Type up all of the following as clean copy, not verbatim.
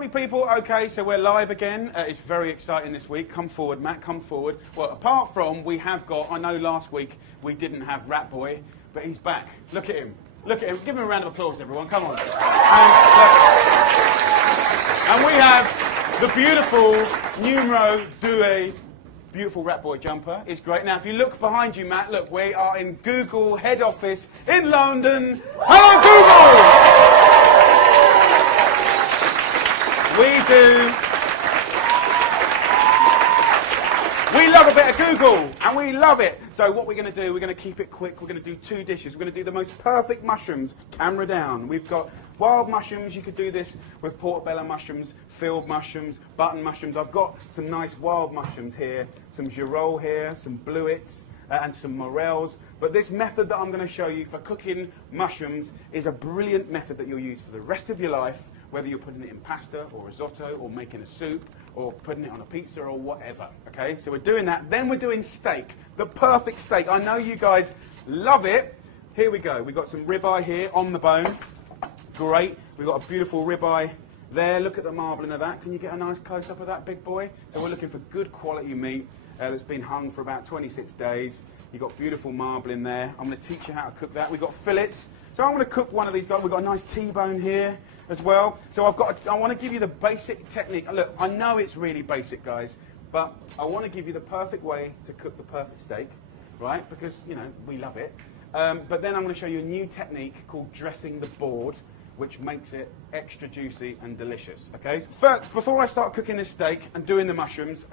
lovely people. Okay, so we're live again. It's very exciting this week. Come forward, Matt, come forward. Well, apart from we have got, I know last week we didn't have Rat Boy, but he's back. Look at him. Look at him. Give him a round of applause, everyone. Come on. And we have the beautiful numero due. Beautiful Rat Boy jumper. It's great. Now, if you look behind you, Matt, look, we are in Google head office in London. Hello, Google! We love a bit of Google, and we love it. So what we're going to do, we're going to keep it quick. We're going to do 2 dishes. We're going to do the most perfect mushrooms. Camera down. We've got wild mushrooms. You could do this with portobello mushrooms, field mushrooms, button mushrooms. I've got some nice wild mushrooms here, some girole here, some bluets, and some morels. But this method that I'm going to show you for cooking mushrooms is a brilliant method that you'll use for the rest of your life, whether you're putting it in pasta or risotto or making a soup or putting it on a pizza or whatever. Okay, so we're doing that. Then we're doing steak, the perfect steak. I know you guys love it. Here we go. We've got some ribeye here on the bone. Great. We've got a beautiful ribeye there. Look at the marbling of that. Can you get a nice close-up of that big boy? So we're looking for good quality meat that's been hung for about 26 days. You've got beautiful marbling there. I'm going to teach you how to cook that. We've got fillets. So I'm going to cook one of these guys. We've got a nice T-bone here as well. So I want to give you the basic technique. Look, I know it's really basic, guys, but I want to give you the perfect way to cook the perfect steak, right? Because, you know, we love it. But then I'm going to show you a new technique called dressing the board, which makes it extra juicy and delicious, okay? First, before I start cooking this steak and doing the mushrooms,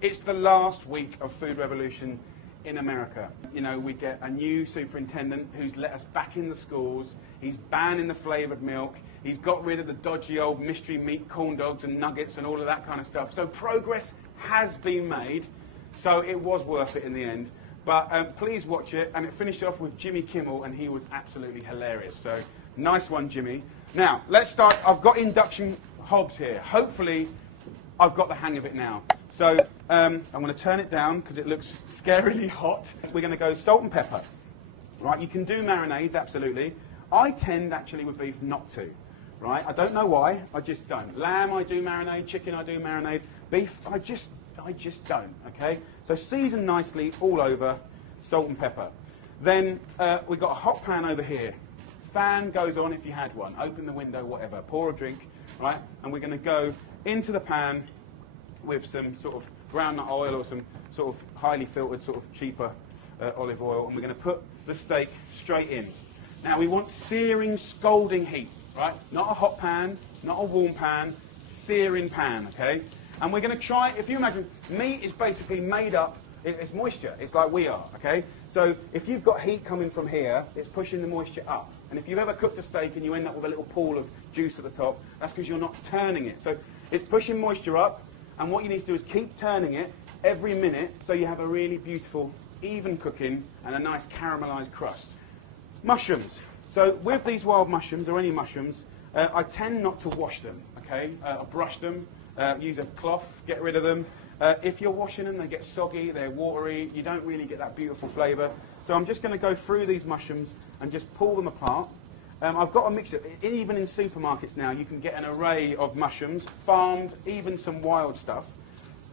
it's the last week of Food Revolution in America. You know, we get a new superintendent who's let us back in the schools. He's banning the flavoured milk. He's got rid of the dodgy old mystery meat corn dogs and nuggets and all of that kind of stuff. So progress has been made, so it was worth it in the end. But please watch it, and it finished off with Jimmy Kimmel, and he was absolutely hilarious. So nice one, Jimmy. Now, let's start. I've got induction hobs here. Hopefully, I've got the hang of it now. So I'm going to turn it down because it looks scarily hot. We're going to go salt and pepper. Right? You can do marinades, absolutely. I tend, actually, with beef, not to. Right? I don't know why. I just don't. Lamb, I do marinade. Chicken, I do marinade. Beef, I just don't. Okay? So season nicely all over, salt and pepper. Then we've got a hot pan over here. Fan goes on if you had one. Open the window, whatever. Pour a drink, right? And we're going to go into the pan with some sort of groundnut oil or some sort of highly filtered, sort of cheaper olive oil, and we're going to put the steak straight in. Now we want searing, scalding heat, right? Not a hot pan, not a warm pan, searing pan, okay? And we're going to try, if you imagine, meat is basically made up, it's moisture, it's like we are, okay? So if you've got heat coming from here, it's pushing the moisture up. And if you've ever cooked a steak and you end up with a little pool of juice at the top, that's because you're not turning it. So it's pushing moisture up, and what you need to do is keep turning it every minute so you have a really beautiful, even cooking and a nice caramelized crust. Mushrooms. So with these wild mushrooms, or any mushrooms, I tend not to wash them, okay? I brush them, use a cloth, get rid of them. If you're washing them, they get soggy, they're watery, you don't really get that beautiful flavour. So I'm just going to go through these mushrooms and just pull them apart. I've got a mixture. Even in supermarkets now, you can get an array of mushrooms, farmed, even some wild stuff.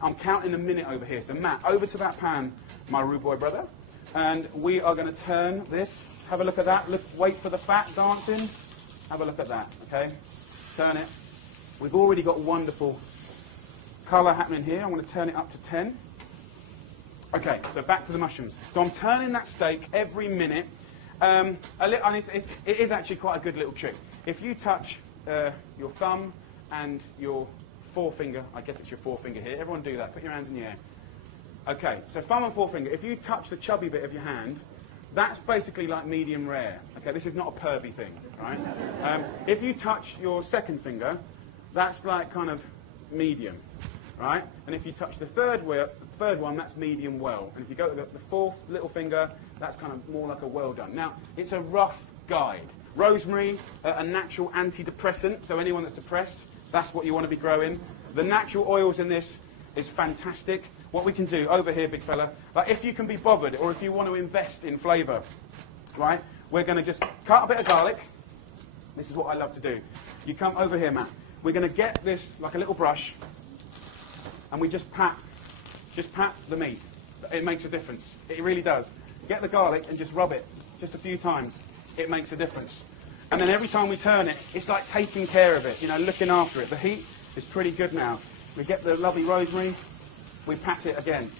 I'm counting a minute over here. So Matt, over to that pan, my rude boy brother. And we are going to turn this. Have a look at that. Look, wait for the fat dancing. Have a look at that, okay? Turn it. We've already got wonderful colour happening here. I'm going to turn it up to 10. Okay, so back to the mushrooms. So I'm turning that steak every minute. And it is actually quite a good little trick. If you touch your thumb and your forefinger, I guess it's your forefinger here. Everyone do that. Put your hands in the air. Okay, so thumb and forefinger. If you touch the chubby bit of your hand, that's basically like medium rare. Okay, this is not a pervy thing, right? If you touch your second finger, that's like kind of medium, right? And if you touch the third one, that's medium well. And if you go to the fourth little finger, that's kind of more like a well done. Now, it's a rough guide. Rosemary, a natural antidepressant, so anyone that's depressed, that's what you want to be growing. The natural oils in this is fantastic. What we can do over here, big fella, like if you can be bothered or if you want to invest in flavour, right, we're going to just cut a bit of garlic. This is what I love to do. You come over here, Matt. we're going to get this like a little brush, and we just pat the meat. It makes a difference. It really does. Get the garlic and just rub it just a few times. It makes a difference. And then every time we turn it, it's like taking care of it, you know, looking after it. The heat is pretty good now. We get the lovely rosemary, we pat it again.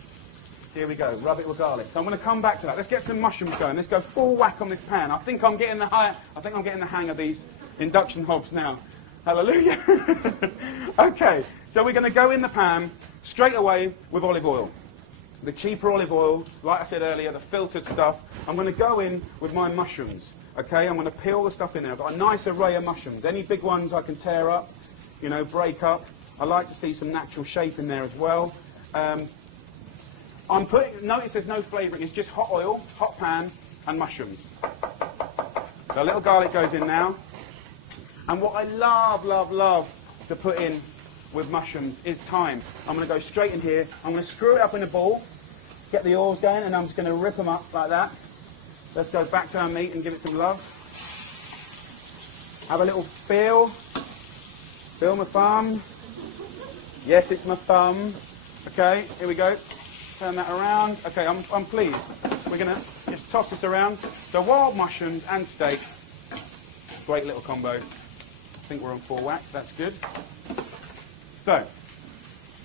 Here we go, rub it with garlic. So I'm going to come back to that. Let's get some mushrooms going. Let's go full whack on this pan. I think I'm getting the hang of these induction hobs now. Hallelujah. Okay, so we're going to go in the pan straight away with olive oil. The cheaper olive oil, like I said earlier, the filtered stuff. I'm going to go in with my mushrooms. Okay, I'm going to peel the stuff in there. I've got a nice array of mushrooms. Any big ones I can tear up, you know, break up. I like to see some natural shape in there as well. Notice there's no flavouring. It's just hot oil, hot pan, and mushrooms. So a little garlic goes in now. And what I love, love, love to put in with mushrooms is thyme. I'm going to go straight in here. I'm going to screw it up in a ball, get the oils going, and I'm just going to rip them up like that. Let's go back to our meat and give it some love. Have a little feel. Feel my thumb. Yes, it's my thumb. Okay, here we go. Turn that around. Okay, I'm pleased. We're going to just toss this around. So wild mushrooms and steak. Great little combo. I think we're on full whack. That's good. So,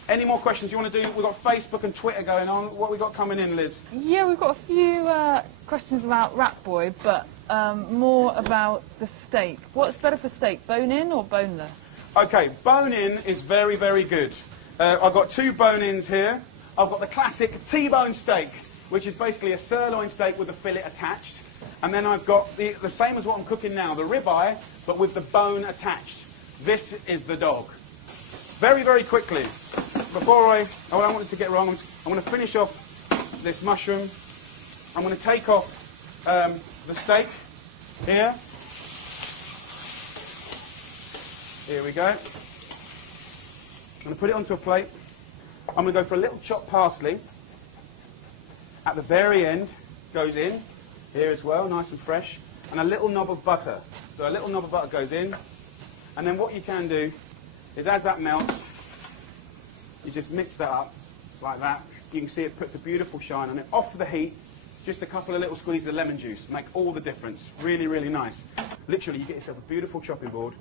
any more questions you want to do? We've got Facebook and Twitter going on. What have we got coming in, Liz? Yeah, we've got a few questions about Rat Boy, but more about the steak. What's better for steak, bone-in or boneless? Okay, bone-in is very, very good. I've got two bone-ins here. I've got the classic T-bone steak, which is basically a sirloin steak with a fillet attached. And then I've got the same as what I'm cooking now, the ribeye, but with the bone attached. This is the dog. Very, very quickly, before I don't want it to get wrong, I'm going to finish off this mushroom. I'm going to take off the steak here. Here we go. I'm going to put it onto a plate. I'm going to go for a little chopped parsley. At the very end, goes in, here as well, nice and fresh. And a little knob of butter. So a little knob of butter goes in. And then what you can do is as that melts, you just mix that up like that. You can see it puts a beautiful shine on it. Off the heat, just a couple of little squeezes of lemon juice. Make all the difference. Really, really nice. Literally, you get yourself a beautiful chopping board.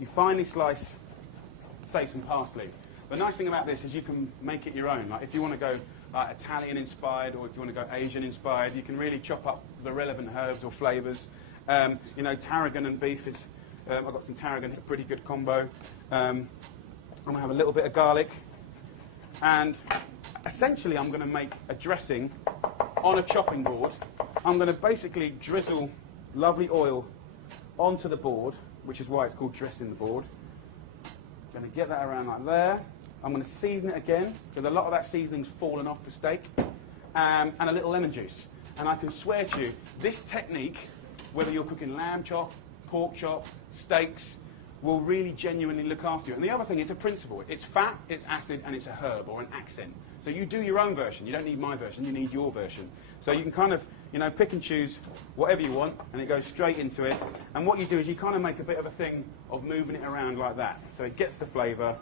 You finely slice, say, some parsley. The nice thing about this is you can make it your own. Like if you want to go Italian-inspired or if you want to go Asian-inspired, you can really chop up the relevant herbs or flavours. You know, tarragon and beef is... I've got some tarragon, it's a pretty good combo. I'm going to have a little bit of garlic. And essentially I'm going to make a dressing on a chopping board. I'm going to basically drizzle lovely oil onto the board, which is why it's called dressing the board. I'm going to get that around like there. I'm going to season it again, because a lot of that seasoning's fallen off the steak. And a little lemon juice. And I can swear to you, this technique, whether you're cooking lamb chop, pork chop, steaks, will really genuinely look after you. And the other thing is a principle. It's fat, it's acid, and it's a herb or an accent. So you do your own version. You don't need my version, you need your version. So you can kind of, you know, pick and choose whatever you want, and it goes straight into it. And what you do is you kind of make a bit of a thing of moving it around like that. So it gets the flavour.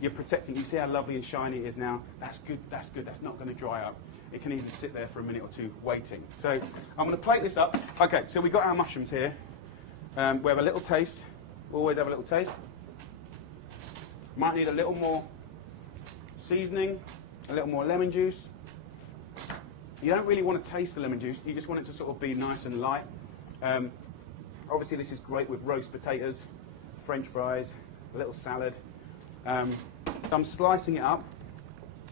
You're protecting. You see how lovely and shiny it is now? That's good, that's good. That's not going to dry up. It can even sit there for a minute or two waiting. So I'm going to plate this up. Okay, so we've got our mushrooms here. We have a little taste. Always have a little taste. Might need a little more seasoning, a little more lemon juice. You don't really want to taste the lemon juice. You just want it to sort of be nice and light. Obviously, this is great with roast potatoes, French fries, a little salad. I'm slicing it up.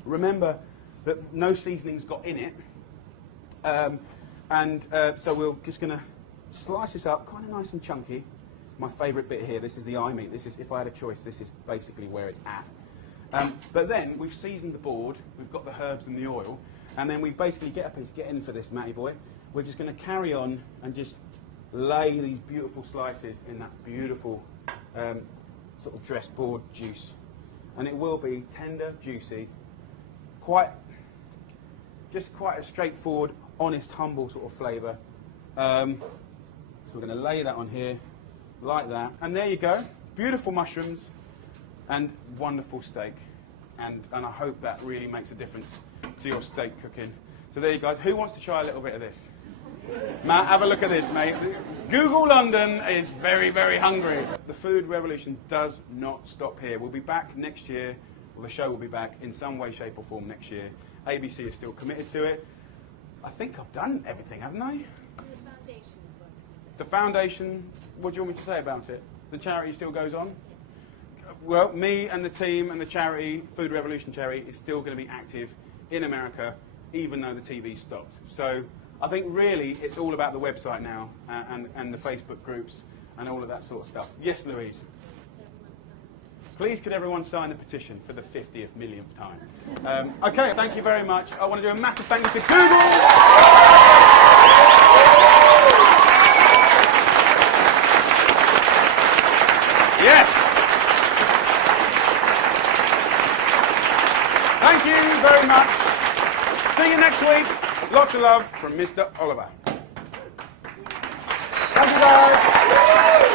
Remember that no seasoning's got in it. So we're just going to slice this up, kind of nice and chunky. My favourite bit here, this is the eye meat. This is, if I had a choice, this is basically where it's at. But then we've seasoned the board, we've got the herbs and the oil, and then we basically get in for this, Matty boy. We're just going to carry on and just lay these beautiful slices in that beautiful sort of dressed board juice. And it will be tender, juicy, just quite a straightforward, honest, humble sort of flavour. So we're going to lay that on here, like that. And there you go. Beautiful mushrooms, and wonderful steak. And I hope that really makes a difference to your steak cooking. So there you guys. Who wants to try a little bit of this? Matt, have a look at this, mate. Google London is very, very hungry. The food revolution does not stop here. We'll be back next year, or the show will be back in some way, shape or form next year. ABC is still committed to it. I think I've done everything, haven't I? The foundation is working. The foundation, what do you want me to say about it? The charity still goes on? Well, me and the team and the charity, Food Revolution charity, is still going to be active in America, even though the TV stopped. So I think really it's all about the website now and the Facebook groups and all of that sort of stuff. Yes, Louise? Please could everyone sign the petition for the 50th millionth time? Okay, thank you very much. I want to do a massive thank you to Google. Yes. Thank you very much. See you next week. Lots of love from Mr. Oliver. Thank you guys.